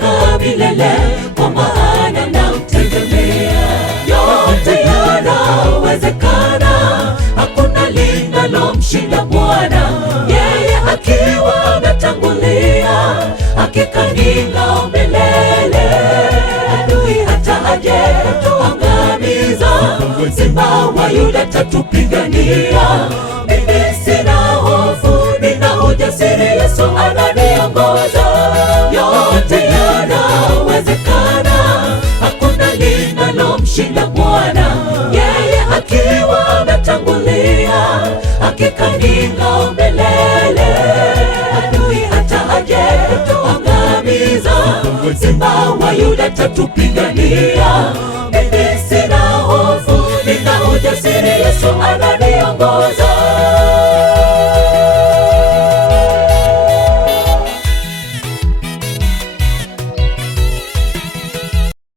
atakaa milele, kwa maana namtegemea. Yote yanawezekana, hakuna linalomshinda Bwana. Yeye akiwa ametangulia, hakika ni ngao milele. Adui hata aje kutuangamiza, Simba wa Yuda tatupigania. Mimi sina hofu, nina ujasiri, Yesu ananiongoza. Yote yanawezekana, hakuna linalomshinda Bwana. Yeye akiwa ametangulia, hakika ni ngao milele. Adui hata aje kutuangamiza, Simba wa Yuda tatupigania.